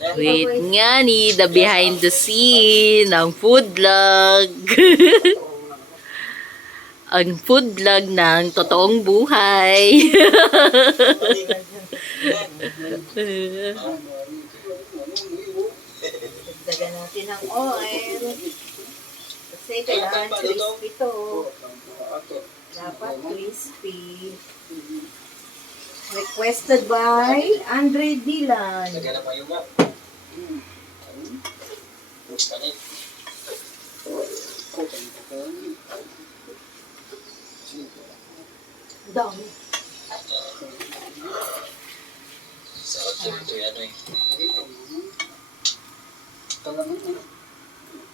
Wait nga ni, the behind the scene, ang food vlog. Ang food vlog ng totoong buhay. Dagdagan natin ng oil. Kasi kailangan crispy to. Dapat crispy. Requested by Andre Dilan. Dami. Sarap din ito yan eh.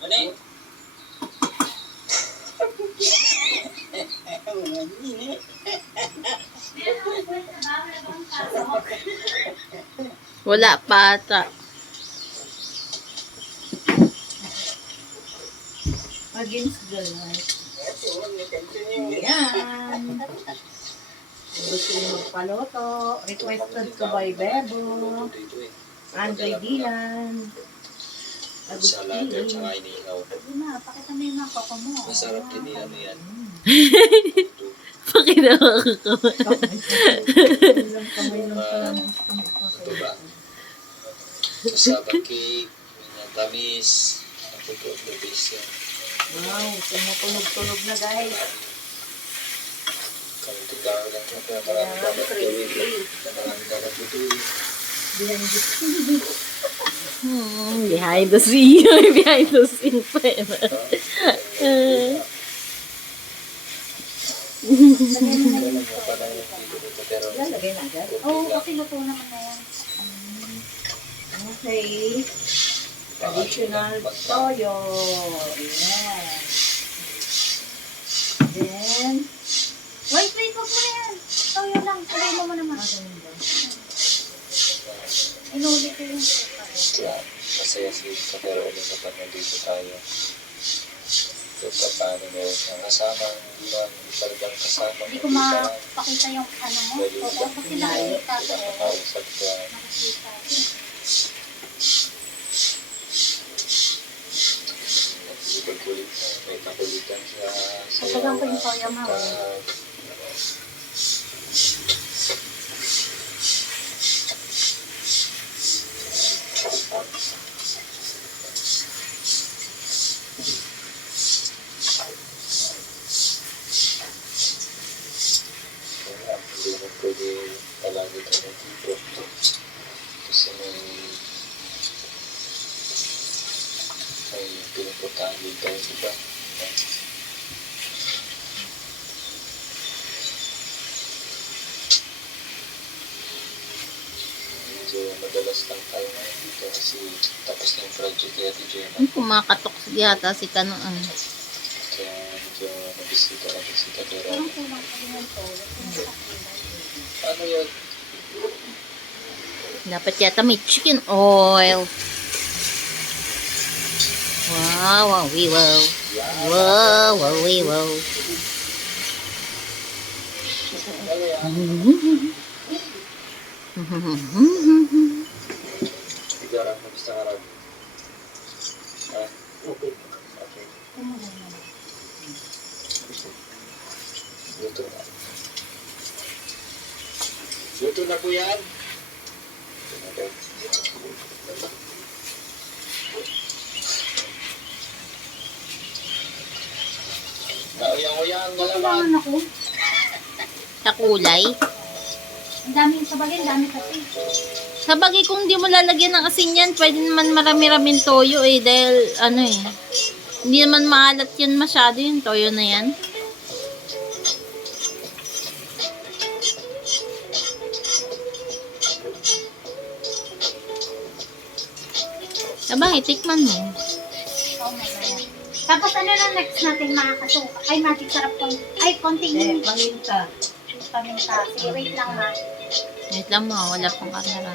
Ano eh? Wala pa ata. Against the light. Yan. Gusto nyo magpaluto. Requested to by Bebo. Andre Dilan. Salad at saka Agustin. inihaw. Pakita mo yung mga koko mo. Masarap din yan yan. Pakinawa ko. Kamay lang pala. Ito ba? Kasabang cake, tamis, ang puto, lubis yan. Wow, tumutunog-tunog na guys. Kaunti tao lang siya, kaya marami dapat gawin. Marami dapat lutuin. Behind the scene. Behind the scene pa yun. Alam mo pa lang yung dito dito, pero Lalagay na agad. Oo, kasi luto naman na yan. Okay. Additional toyo. Yan. Then, Wait, wag mo na yan. Toyo lang. Kulay mo naman. Inulit ko yung kaya masaya si pero ulit na pa dito tayo. So, paano mo ang kasama, hindi naman talagang kasama. Hindi ko mapakita yung ano mo. Oo, kasi nakikita ko. Nakikita. May kakulitan siya. Sasagang ko yung toyo mo. Hindi mo pwede palagi ka nandito. Kasi may pinupuntahan din tayo, diba? Medyo madalas lang tayo ngayon dito kasi tapos na yung project ni Ate Jenna. Kumakatok yata si Kanoan. Kaya medyo nabisita pero Parang kulang pa din yung toyo. ano yun? Dapat yata may chicken oil. Wow, wow, we wow. Wow, wow, we wow. Sigara mo gusto ka rin. Okay. Luto na. Luto na po yan. Nauyang-uyang mo naman. Kailangan ako. Sa kulay. Ang dami yung sabagay, ang dami kasi. Sa bagay kung di mo lalagyan ng asin yan, pwede naman marami-raming toyo eh. Dahil ano eh. Hindi naman maalat yan masyado yung toyo na yan. Sabagay, tikman mo. Oh my God. Tapos ano na next natin makakasuka? Ay, natin sarap kong... Ay, konting paminta. paminta. Sige, wait lang ha. Wait lang mo, wala pang camera.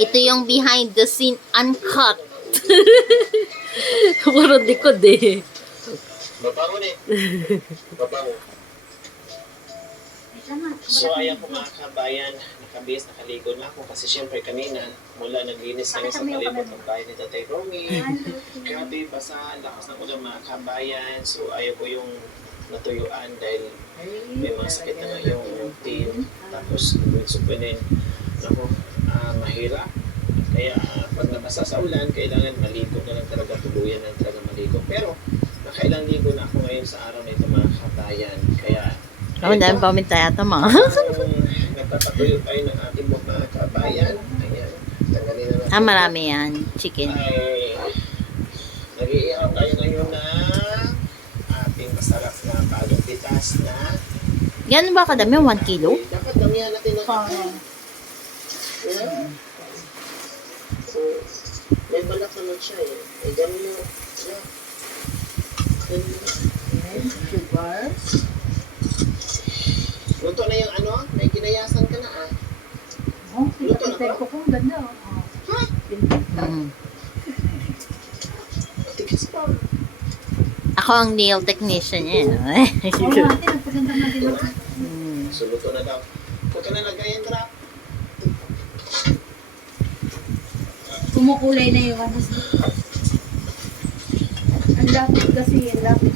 Ito yung behind the scene uncut. Puro likod eh. Babangon eh. Babangon. So ayan po mga kabayan, nakabihis, nakaligo na ako kasi syempre kanina mula naglinis kami sa palibot ng bahay ni Tatay Romy. Grabe, basa, lakas ng ulan mga kabayan. So ayaw ko yung natuyuan dahil may mga sakit na nga yung team. Tapos supinin, ako, mahirap. Kaya pag nabasa sa ulan, kailangan maligo na lang talaga, tuluyan na talaga maligo. Pero nakailang ligo na ako ngayon sa araw na ito mga kabayan. Kaya Ang dami paminta yata mga. nagpapatuyo tayo ng ating mga kabayan. Ayan, tanggalin na natin. Marami yan. Chicken. Ay, nag-iihaw tayo ngayon na ating masarap na bagong pitas na. Gano'n ba kadami? 1 kilo? Dapat damihan natin ng Parang. yeah. So, may balak naman siya eh. Ay, ganun yung, yeah. Ganun yung, Ayan, sugar. luto na yung ano, may ginayasan ka na ah. Oh, pinapintay ko kung ganda. Oh. Mm. Tigas pa. Ako ang nail technician niya. Oo, ate, nagpaganda na din ako. Mm. So, luto na daw. Huwag ka na lagayan, Dra. Kumukulay na yung ano. Ang lapit kasi, ang lapit.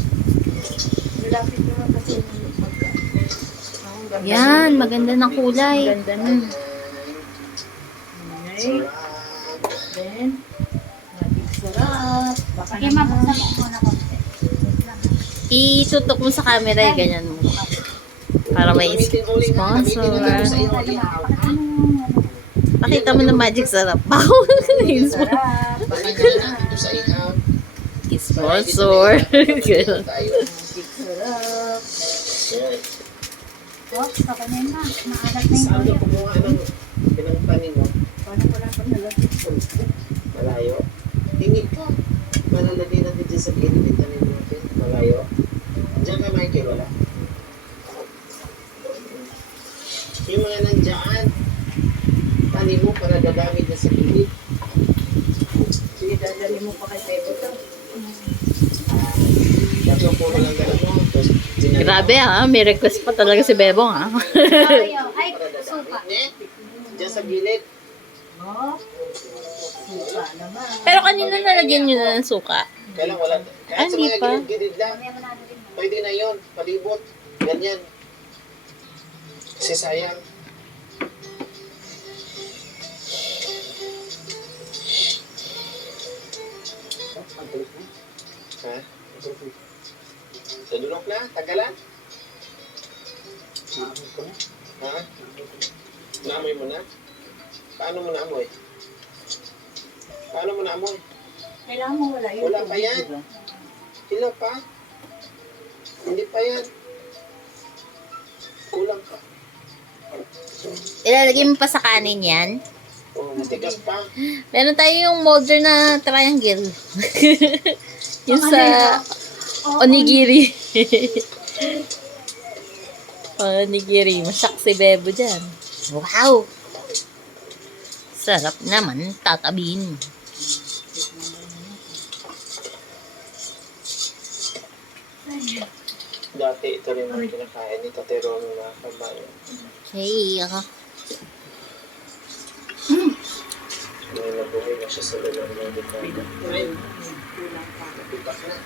Ang lapit naman kasi yung pagka. Ang ganda. Yan, maganda ng kulay. Ang ganda na. Okay. Sarap. Then, matik sarap. Baka Sige, mabuksan mo muna konti. Itutok mo sa camera, ganyan mo. Para may sponsor. Pakita mo ng magic sarap. Ako sarap. Baka Balikan na natin ito sa ihaw. sponsor. Tayo. matik sarap. Yan. Oh, baka na yun na. Maalat na yung Saan ka toyo. kumuha ng pinangpanin mo? Paano ko lang nalapit ko? Malayo. Tingin ka. Malalagay natin dyan sa gilid. Itanin natin. Malayo. Diyan ka, Michael, wala. Yung mga nandiyan, tanin mo para gagamit na sa gilid. Sige, dadali mo pa kay Bebo to. Tapos puro lang ganun mo. Tapos, dinala mo. Grabe may request pa talaga si Bebong Toyo. Ay, Para dadamit, suka. ne? Diyan sa gilid. Oh, suka naman. Pero kanina nalagyan nyo na ng suka. Kailan wala. Kahit sa Hindi mga pa. gilid-gilid lang. Mamaya mo na rin mo. Pwede na yon, palibot. Ganyan. Kasi sayang. Ha? Sa dulok na? Tagalan? Ha? Naamoy mo na? Paano mo naamoy? Paano mo naamoy? Kailangan mo wala yun. Wala pa yan. Diba? Sila pa? Hindi pa yan. Kulang pa. Ilalagay mo pa sa kanin yan. Oh, matigas pa. Meron tayo yung molder na triangle. Yung sa onigiri. Onigiri. Masak si Bebo dyan. Wow! Sarap naman. Tatabihin. Dati ito rin ang kinakain ni Tatay Romy mga kabayan. Okay. Ngayon nabuhay na siya sa lalang ng dekada. Ay, Kulang pa. napitak na.